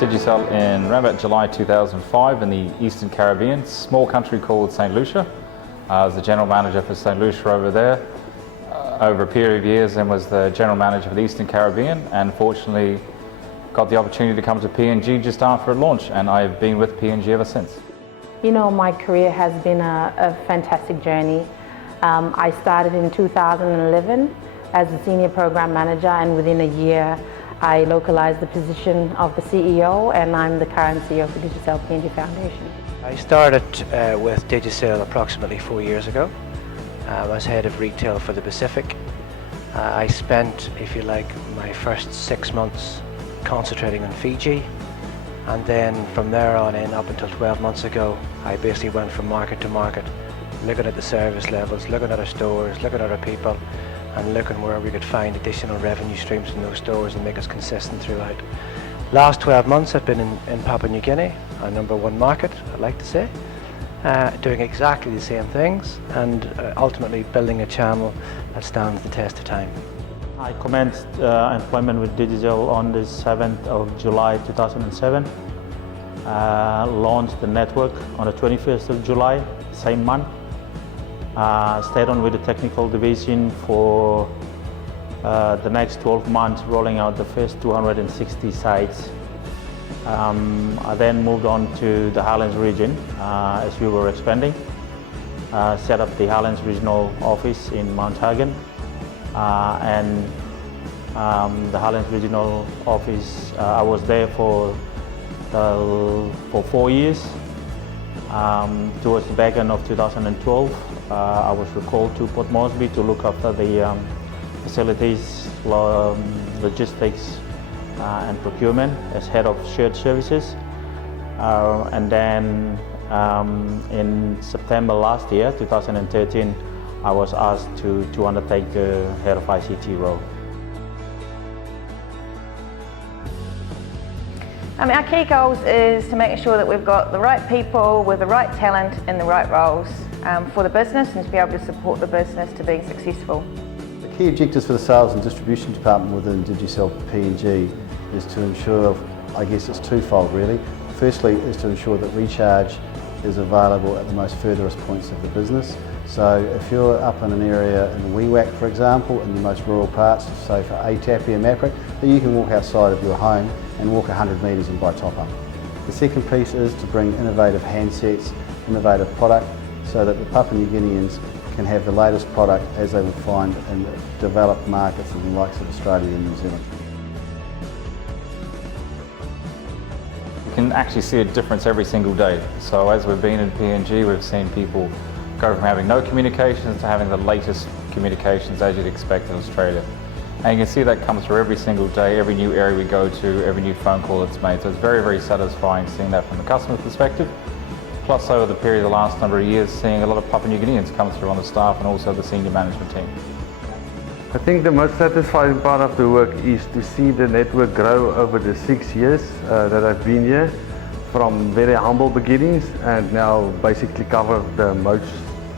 with Digicel in around about July 2005 in the Eastern Caribbean, small country called St. Lucia. I was the general manager for St. Lucia over there over a period of years, and was the general manager for the Eastern Caribbean, and fortunately got the opportunity to come to PNG just after it launched, and I've been with PNG ever since. You know, my career has been a fantastic journey. I started in 2011 as a senior program manager, and within a year I localized the position of the CEO, and I'm the current CEO for Digicel PNG Foundation. I started with Digicel approximately 4 years ago. I was head of retail for the Pacific. I spent, if you like, my first 6 months concentrating on Fiji, and then from there on in, up until 12 months ago, I basically went from market to market, looking at the service levels, looking at our stores, looking at our people, and looking where we could find additional revenue streams from those stores and make us consistent throughout. Last 12 months I've been in Papua New Guinea, our #1 market, I'd like to say, doing exactly the same things, and ultimately building a channel that stands the test of time. I commenced employment with Digicel on the 7th of July 2007. Launched the network on the 21st of July, same month. Stayed on with the technical division for the next 12 months, rolling out the first 260 sites. I then moved on to the Highlands region as we were expanding. Set up the Highlands regional office in Mount Hagen, and the Highlands regional office, I was there for 4 years. Towards the back end of 2012, I was recalled to Port Moresby to look after the facilities, logistics and procurement as head of shared services. And then in September last year, 2013, I was asked to undertake the head of ICT role. Our key goals is to make sure that we've got the right people with the right talent in the right roles for the business, and to be able to support the business to being successful. The key objectives for the sales and distribution department within Digicel PNG is to ensure, I guess it's twofold really. Firstly is to ensure that recharge is available at the most furthest points of the business. So if you're up in an area in Wewak, for example, in the most rural parts, say for Atapi and Maprik, then you can walk outside of your home and walk 100 metres and buy top-up. The second piece is to bring innovative handsets, innovative product, so that the Papua New Guineans can have the latest product as they will find in developed markets in the likes of Australia and New Zealand. You can actually see a difference every single day. So as we've been in PNG, we've seen people go from having no communications to having the latest communications as you'd expect in Australia. And you can see that comes through every single day, every new area we go to, every new phone call that's made. So it's very, very satisfying seeing that from the customer's perspective. Plus over the period of the last number of years, seeing a lot of Papua New Guineans come through on the staff and also the senior management team. I think the most satisfying part of the work is to see the network grow over the 6 years that I've been here, from very humble beginnings and now basically cover the most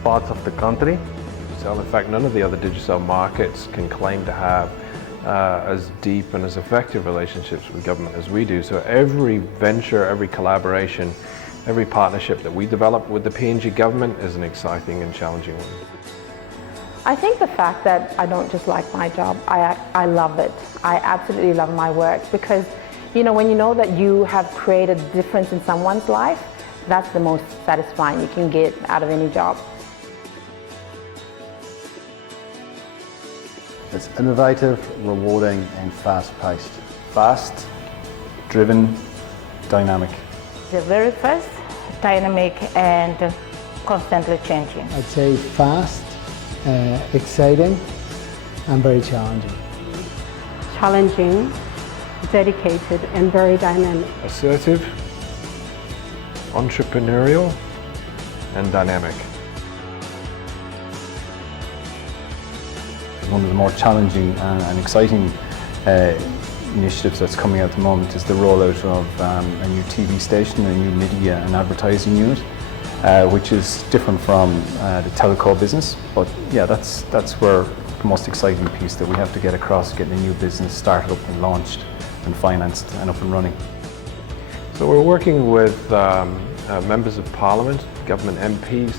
parts of the country. In fact, none of the other Digicel markets can claim to have as deep and as effective relationships with government as we do. So every venture, every collaboration, every partnership that we develop with the PNG government is an exciting and challenging one. I think the fact that I don't just like my job, I love it. I absolutely love my work, because you know, when you know that you have created a difference in someone's life, that's the most satisfying you can get out of any job. It's innovative, rewarding and fast-paced. Fast, driven, dynamic. The very first, dynamic and constantly changing. I'd say fast, exciting and very challenging. Challenging, dedicated and very dynamic. Assertive, entrepreneurial and dynamic. One of the more challenging and exciting initiatives that's coming out at the moment is the rollout of a new TV station, a new media and advertising unit, which is different from the telco business. But yeah, that's where the most exciting piece that we have to get across, getting a new business started up and launched and financed and up and running. So we're working with members of parliament, government MPs,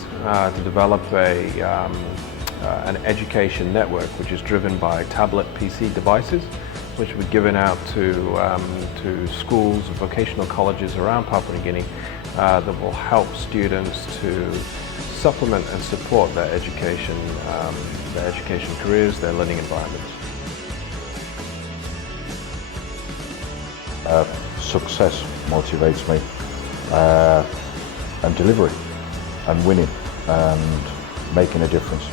to develop an education network which is driven by tablet PC devices, which will be given out to schools, vocational colleges around Papua New Guinea that will help students to supplement and support their education careers, their learning environments. Success motivates me, and delivery, and winning, and making a difference.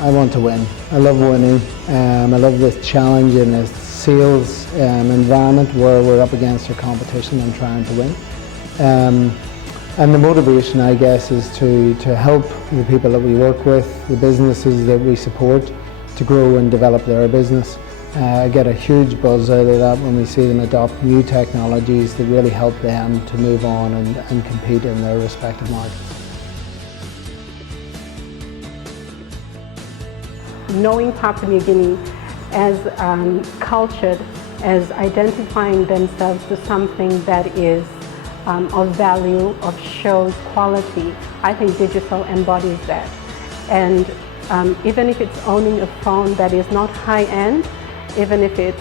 I want to win. I love winning. I love this challenge in a sales environment where we're up against our competition and trying to win. And the motivation, I guess, is to help the people that we work with, the businesses that we support, to grow and develop their business. I get a huge buzz out of that when we see them adopt new technologies that really help them to move on and compete in their respective markets. Knowing Papua New Guinea as cultured, as identifying themselves to something that is of value, of shows quality, I think Digicel embodies that. And even if it's owning a phone that is not high-end, even if it's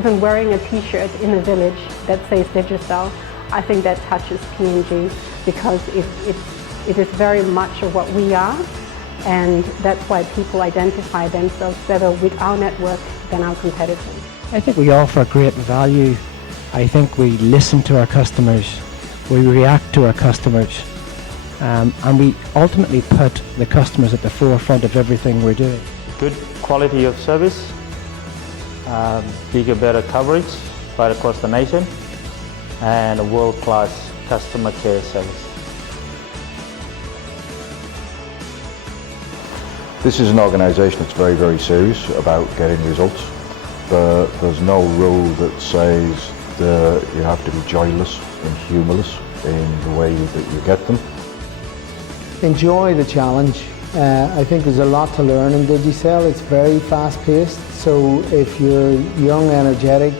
even wearing a t-shirt in a village that says Digicel, I think that touches PNG because it is very much of what we are, and that's why people identify themselves better with our network than our competitors. I think we offer great value. I think we listen to our customers, we react to our customers, and we ultimately put the customers at the forefront of everything we're doing. Good quality of service, bigger, better coverage right across the nation, and a world-class customer care service. This is an organisation that's very, very serious about getting results. There's no rule that says that you have to be joyless and humorless in the way that you get them. Enjoy the challenge. I think there's a lot to learn in Digicel. It's very fast-paced, so if you're young, energetic,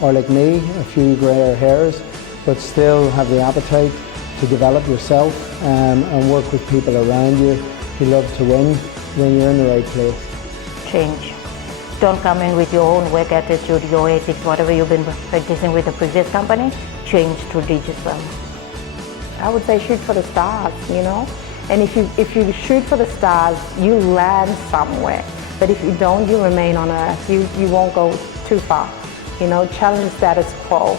or like me, a few grey hairs, but still have the appetite to develop yourself and work with people around you who love to win, then you're in the right place. Change. Don't come in with your own work attitude, your ethics, whatever you've been practicing with the previous company, change to Digicel. I would say shoot for the stars, you know? And if you shoot for the stars, you land somewhere. But if you don't, you remain on Earth. You won't go too far. You know, challenge the status quo.